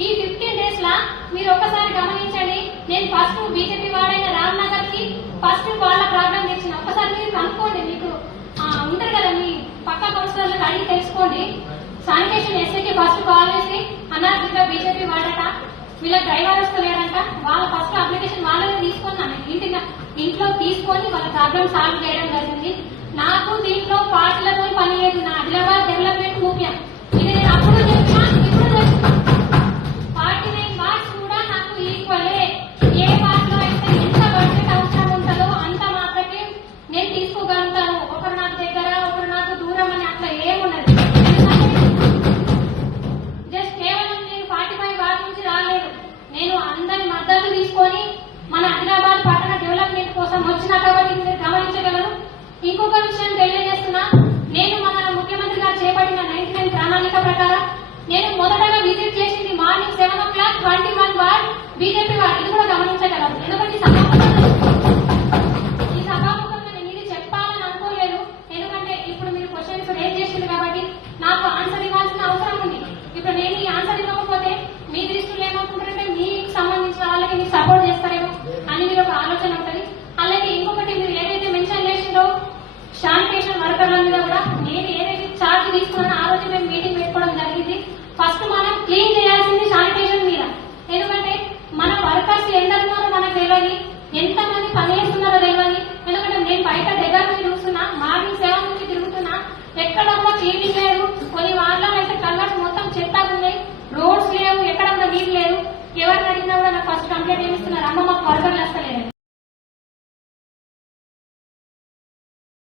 ఈ 15 days లా మీరు ఒకసారి గమనించండి. నేను ఫస్ట్ బీజేపీ వాడైన రామ్ నగర్ కి ఫస్ట్ వాళ్ళ ప్రాబ్లం తెచ్చిన. ఒకసారి మీరు కనుక్కోండి, మీకు ఉంటారు కదా మీ పక్క కౌన్సిలర్లకు అడిగి తెలుసుకోండి. శానిటేషన్ ఎస్ఐకి ఫస్ట్ కాల్ చేసి అన్నా బీజేపీ వాడట, వీళ్ళకి డ్రైవర్ వస్తలేరంట, వాళ్ళ ఫస్ట్ అప్లికేషన్ వాళ్ళని తీసుకున్నాను ఇంట్లో తీసుకొని వాళ్ళ ప్రాబ్లం సాల్వ్ చేయడం జరిగింది. నాకు దీంట్లో పార్టీలతో పని లేదు. నా ఆదిలాబాద్ డెవలప్మెంట్ ముఖ్యం. ఇది నేను అప్పుడు చెప్పినా ఇప్పుడు చెప్తున్నా. 49 వార్డ్స్ కూడా నాకు ఈక్వలే. ఏ వార్డ్ లో అయితే ఎంత బడ్జెట్ అవసరం ఉంటుందో అంత మాత్రమే నేను తీసుకోగలుగుతాను. ఒకరు నాకు దగ్గర ఒకరు నాకు దూరం అని అట్లా ఏమున్నది. జస్ట్ కేవలం నేను 45 వార్డ్ నుంచి రాలేదు. నేను అందరి మద్దతు తీసుకొని మన ఆదిలాబాద్ పట్టణ డెవలప్మెంట్ కోసం వచ్చిన కాబట్టి మీరు గమనించగలరు. ఇంకొక విషయం తెలియజేస్తున్నా, నేను మన ముఖ్యమంత్రి గారు చేపట్టిన 99 ప్రణాళిక ప్రకారం నేను మొదటగా విజిట్ చేసింది morning 7 o'clock 21 ward BJP ward. ఇది కూడా గమనించగలరు. ఎందుకంటే ఈ సభాముఖంగా నేను ఇది చెప్పాలని అనుకోలేదు. ఎందుకంటే ఇప్పుడు మీరు క్వశ్చన్స్ రేజ్ చేసింది కాబట్టి నాకు ఆన్సర్ ఇవ్వాల్సిన అవసరం ఉంది. ఇప్పుడు నేను ఈ ఆన్సర్ ఇవ్వకపోతే మీ దృష్టిలో ఏమనుకుంటారంటే మీకు సంబంధించిన వాళ్ళకి మీకు సపోర్ట్ చేస్తారేమో అని మీరు ఒక ఆలోచన ఉంటుంది. అలాగే ఇంకొకటి మీరు ఏదైతే మెన్షన్ చేసిందో శానిటేషన్ వర్కర్ల మీద కూడా నేను ఏదైతే ఛార్జ్ తీసుకున్నానో ఆ రోజు మేము మీటింగ్ పెట్టుకోవడం జరిగింది. ఫస్ట్ మనం క్లీన్ చేయాల్సింది శానిటేషన్ మీద. ఎందుకంటే మన వర్కర్స్ ఎందరున్నారో మనకు తెలియదు, ఎంతమంది పని చేస్తున్నారో తెలియదు. ఎందుకంటే నేను బయట దగ్గర నుంచి చూస్తున్నా, మార్నింగ్ 7 నుంచి తిరుగుతున్నా, ఎక్కడ కూడా క్లీనింగ్ లేదు. కొన్ని వార్లలో అయితే కలర్స్ మొత్తం చెత్తగా ఉన్నాయి, రోడ్స్ లేవు, ఎక్కడ కూడా నీళ్ళు లేవు. ఎవరిని అడిగినా కూడా నాకు ఫస్ట్ కంప్లైంట్ ఏమిస్తున్నారు, అమ్మ మాకు వర్కర్లు